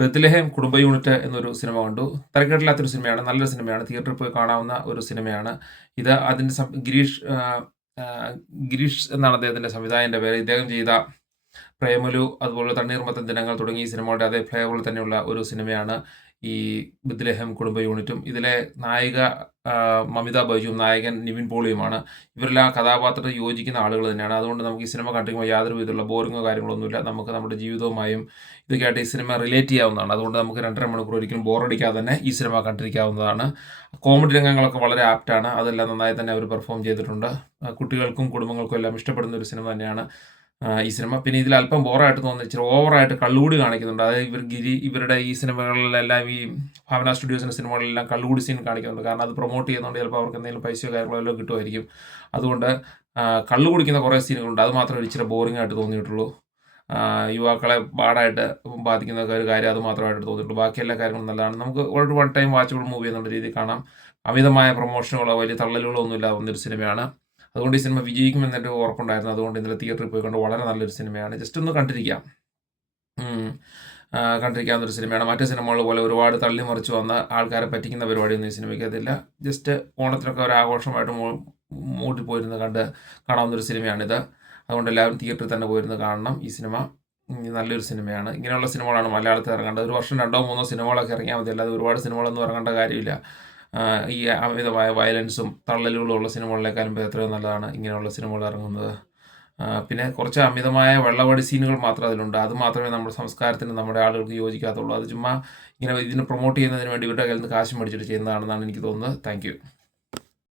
Bethlehem കുടുംബ unit എന്നൊരു cinema കണ്ടു. തരക്കേടില്ലാത്തൊരു സിനിമയാണ്. നല്ലൊരു സിനിമയാണ്. തിയേറ്ററിൽ പോയി കാണാവുന്ന ഒരു സിനിമയാണ്. ഇത് അതിൻ്റെ ഗിരീഷ് എന്നാണ് അദ്ദേഹത്തിൻ്റെ സംവിധായകൻ്റെ പേര്. ഇദ്ദേഹം ചെയ്ത പ്രേമലു, അതുപോലെ തണ്ണീർമത്തൻ ദിനങ്ങൾ തുടങ്ങിയ സിനിമകളുടെ അതേ ഫ്ലേവറിൽ തന്നെയുള്ള ഒരു സിനിമയാണ് ഈ ബത്ലഹേം കുടുംബ യൂണിറ്റും. ഇതിലെ നായിക മമിത ബൈജുവും നായകൻ നിവിൻ പോളിയുമാണ്. ഇവരെല്ലാം കഥാപാത്രത്തിൽ യോജിക്കുന്ന ആളുകൾ തന്നെയാണ്. അതുകൊണ്ട് നമുക്ക് ഈ സിനിമ കണ്ടിരിക്കുമ്പോൾ യാതൊരു വിധത്തിലുള്ള ബോറിങ്ങോ കാര്യങ്ങളൊന്നുമില്ല. നമുക്ക് നമ്മുടെ ജീവിതവുമായും ഇതൊക്കെയായിട്ട് ഈ സിനിമ റിലേറ്റ് ചെയ്യാവുന്നതാണ്. അതുകൊണ്ട് നമുക്ക് 2.5 മണിക്കൂർ ഒരിക്കലും ബോറടിക്കാതെ തന്നെ ഈ സിനിമ കണ്ടിരിക്കാവുന്നതാണ്. കോമഡി രംഗങ്ങളൊക്കെ വളരെ ആപ്റ്റാണ്. അതെല്ലാം നന്നായി തന്നെ അവർ പെർഫോം ചെയ്തിട്ടുണ്ട്. കുട്ടികൾക്കും കുടുംബങ്ങൾക്കും എല്ലാം ഇഷ്ടപ്പെടുന്ന ഒരു സിനിമ തന്നെയാണ് ഈ സിനിമ. പിന്നെ ഇതിൽ അല്പം ബോറായിട്ട് തോന്നുന്ന ഇച്ചിരി ഓവറായിട്ട് കള്ളുകൂടി കാണിക്കുന്നുണ്ട്. അതായത് ഇവരുടെ ഈ സിനിമകളിലെല്ലാം ഈ ഭാവന സ്റ്റുഡിയോസിൻ്റെ സിനിമകളിലെല്ലാം കള്ളുകൂടി സീൻ കാണിക്കുന്നുണ്ട്. കാരണം അത് പ്രൊമോട്ട് ചെയ്യുന്നതുകൊണ്ട് ചിലപ്പോൾ അവർക്ക് എന്തെങ്കിലും പൈസയോ കാര്യങ്ങളോ എല്ലാം കിട്ടുമായിരിക്കും. അതുകൊണ്ട് കള്ളു കുടിക്കുന്ന കുറേ സീനുകളുണ്ട്. അത് മാത്രമേ ഇച്ചിരി ബോറിംഗ് ആയിട്ട് തോന്നിയിട്ടുള്ളൂ. യുവാക്കളെ ബാഡായിട്ട് ബാധിക്കുന്ന ഒരു കാര്യം അത് മാത്രമായിട്ട് തോന്നിയിട്ടുള്ളൂ. ബാക്കി എല്ലാ കാര്യങ്ങളും നല്ലതാണ്. നമുക്ക് ഒരു വൺ ടൈം വാച്ചബിൾ മൂവി എന്നുള്ള രീതിയിൽ കാണാം. അമിതമായ പ്രൊമോഷനുകളോ വലിയ തള്ളലുകളോ ഒന്നുമില്ല വന്നൊരു സിനിമയാണ്. അതുകൊണ്ട് ഈ സിനിമ വിജയിക്കുമെന്നൊരു ഉറപ്പുണ്ടായിരുന്നു. അതുകൊണ്ട് ഇന്നലെ തിയേറ്ററിൽ പോയി കണ്ട് വളരെ നല്ലൊരു സിനിമയാണ്. ജസ്റ്റ് ഒന്ന് കണ്ടിരിക്കാം. കണ്ടിരിക്കാവുന്നൊരു സിനിമയാണ്. മറ്റു സിനിമകൾ പോലെ ഒരുപാട് തള്ളിമറിച്ച് വന്ന് ആൾക്കാരെ പറ്റിക്കുന്ന പരിപാടിയൊന്നും ഈ സിനിമയ്ക്ക് അതില്ല. ജസ്റ്റ് ഓണത്തിനൊക്കെ ഒരു ആഘോഷമായിട്ട് മൂട്ടിൽ പോയിരുന്ന് കാണാവുന്നൊരു സിനിമയാണിത്. അതുകൊണ്ട് എല്ലാവരും തിയേറ്ററിൽ തന്നെ പോയിരുന്ന് കാണണം ഈ സിനിമ. നല്ലൊരു സിനിമയാണ്. ഇങ്ങനെയുള്ള സിനിമകളാണ് മലയാളത്തിൽ ഇറങ്ങേണ്ടത്. ഒരു വർഷം 2-3 സിനിമകളൊക്കെ ഇറങ്ങിയാൽ മതി. അല്ലാതെ ഒരുപാട് സിനിമകളൊന്നും ഇറങ്ങേണ്ട കാര്യമില്ല. ഈ അമിതമായ വയലൻസും തള്ളലുകളും ഉള്ള സിനിമകളിലേക്കാളും എത്രയോ നല്ലതാണ് ഇങ്ങനെയുള്ള സിനിമകൾ ഇറങ്ങുന്നത്. പിന്നെ കുറച്ച് അമിതമായ വെള്ളവടി സീനുകൾ മാത്രം അതിലുണ്ട്. അത് മാത്രമേ നമ്മുടെ സംസ്കാരത്തിന് നമ്മുടെ ആളുകൾക്ക് യോജിക്കാത്തുള്ളൂ. അത് ചുമ്മാ ഇങ്ങനെ ഇതിനെ പ്രൊമോട്ട് ചെയ്യുന്നതിന് വേണ്ടി ഇവരുടെ കയ്യിൽ നിന്ന് കാശ് മേടിച്ചിട്ട് ചെയ്യുന്നതാണെന്നാണ് എനിക്ക് തോന്നുന്നത്. Thank you.